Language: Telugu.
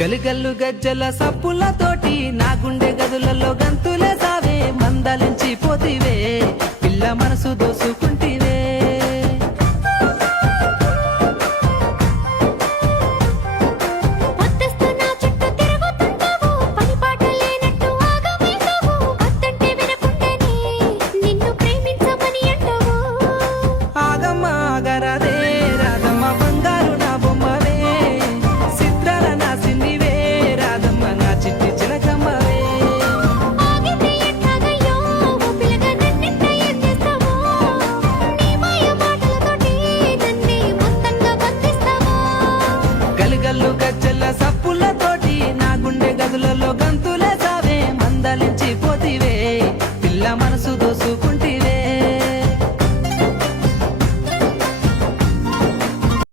గలిగల్లు గజ్జల సప్పులతోటి నా గుండె గదులలో గంతులే సావే మందలించి పోతివే పిల్ల మనసు దోసుకుంటివే ఆగమ్మ ఆగరాదే రాధమ్మ బంగారు నా బొమ్మవే చిత్రాల నా సిన్నివే రాధమ్మ నా చిట్టి చిలకమ్మవే గలిగల్లు గజ్జల సప్పులతోటి నా గుండె గదులలో గంతులే